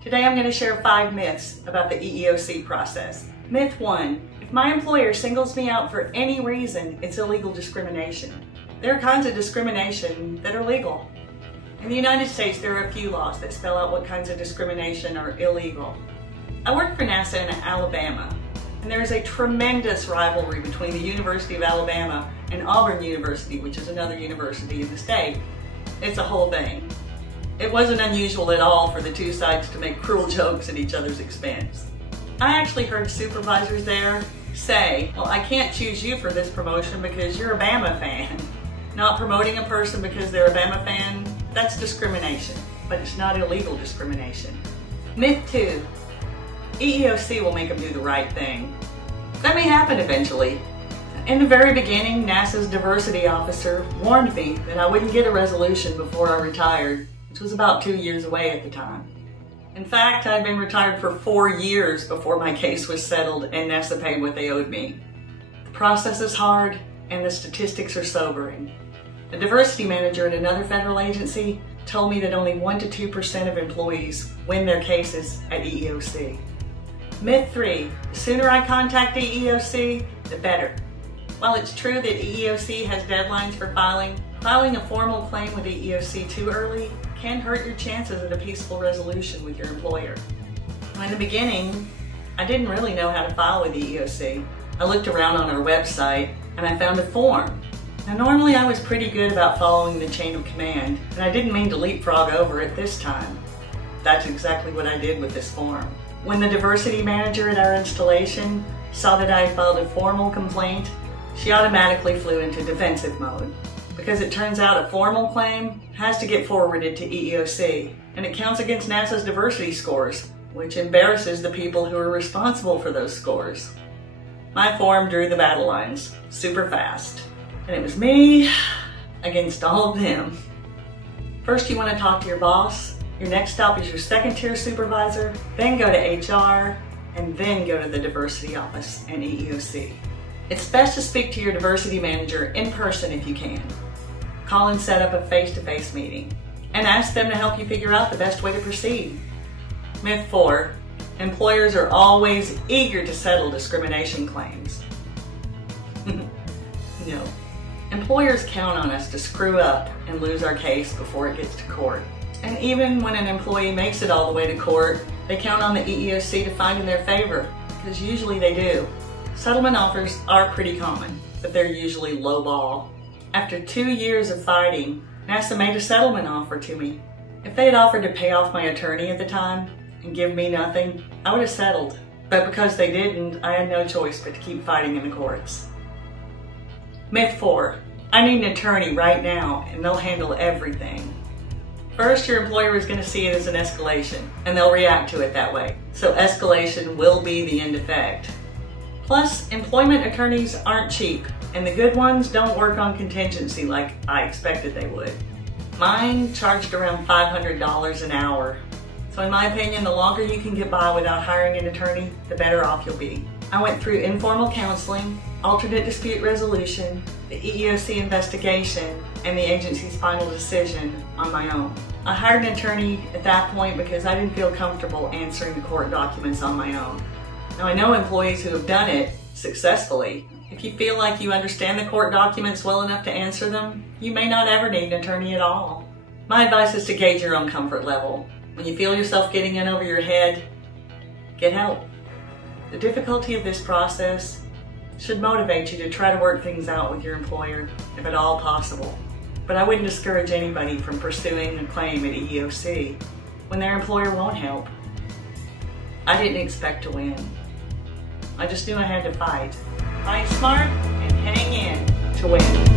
Today I'm going to share 5 myths about the EEOC process. Myth 1. If my employer singles me out for any reason, it's illegal discrimination. There are kinds of discrimination that are legal. In the United States, there are a few laws that spell out what kinds of discrimination are illegal. I work for NASA in Alabama, and there is a tremendous rivalry between the University of Alabama and Auburn University, which is another university in the state. It's a whole thing. It wasn't unusual at all for the two sides to make cruel jokes at each other's expense. I actually heard supervisors there say, well, I can't choose you for this promotion because you're a Bama fan. Not promoting a person because they're a Bama fan, that's discrimination, but it's not illegal discrimination. Myth 2. EEOC will make them do the right thing. That may happen eventually. In the very beginning, NASA's diversity officer warned me that I wouldn't get a resolution before I retired, which was about 2 years away at the time. In fact, I'd been retired for 4 years before my case was settled and NASA paid what they owed me. The process is hard and the statistics are sobering. A diversity manager at another federal agency told me that only 1 to 2% of employees win their cases at EEOC. Myth 3. The sooner I contact the EEOC, the better. While it's true that EEOC has deadlines for filing a formal claim with EEOC too early can hurt your chances at a peaceful resolution with your employer. In the beginning, I didn't really know how to file with EEOC. I looked around on our website and I found a form. Now normally I was pretty good about following the chain of command, and I didn't mean to leapfrog over it this time. That's exactly what I did with this form. When the diversity manager at our installation saw that I had filed a formal complaint, she automatically flew into defensive mode. Because it turns out a formal claim has to get forwarded to EEOC, and it counts against NASA's diversity scores, which embarrasses the people who are responsible for those scores. My form drew the battle lines super fast, and it was me against all of them. First, you want to talk to your boss. Your next stop is your second-tier supervisor, then go to HR, and then go to the diversity office and EEOC. It's best to speak to your diversity manager in person if you can. Call and set up a face-to-face meeting and ask them to help you figure out the best way to proceed. Myth 4. Employers are always eager to settle discrimination claims. No. Employers count on us to screw up and lose our case before it gets to court. And even when an employee makes it all the way to court, they count on the EEOC to find in their favor, because usually they do. Settlement offers are pretty common, but they're usually low ball. After 2 years of fighting, NASA made a settlement offer to me. If they had offered to pay off my attorney at the time and give me nothing, I would have settled. But because they didn't, I had no choice but to keep fighting in the courts. Myth 4. I need an attorney right now and they'll handle everything. First, your employer is going to see it as an escalation, and they'll react to it that way. So escalation will be the end effect. Plus, employment attorneys aren't cheap, and the good ones don't work on contingency like I expected they would. Mine charged around $500 an hour. So in my opinion, the longer you can get by without hiring an attorney, the better off you'll be. I went through informal counseling, alternate dispute resolution, the EEOC investigation, and the agency's final decision on my own. I hired an attorney at that point because I didn't feel comfortable answering the court documents on my own. Now I know employees who have done it successfully. If you feel like you understand the court documents well enough to answer them, you may not ever need an attorney at all. My advice is to gauge your own comfort level. When you feel yourself getting in over your head, get help. The difficulty of this process should motivate you to try to work things out with your employer, if at all possible. But I wouldn't discourage anybody from pursuing a claim at EEOC when their employer won't help. I didn't expect to win. I just knew I had to fight. Fight smart and hang in to win.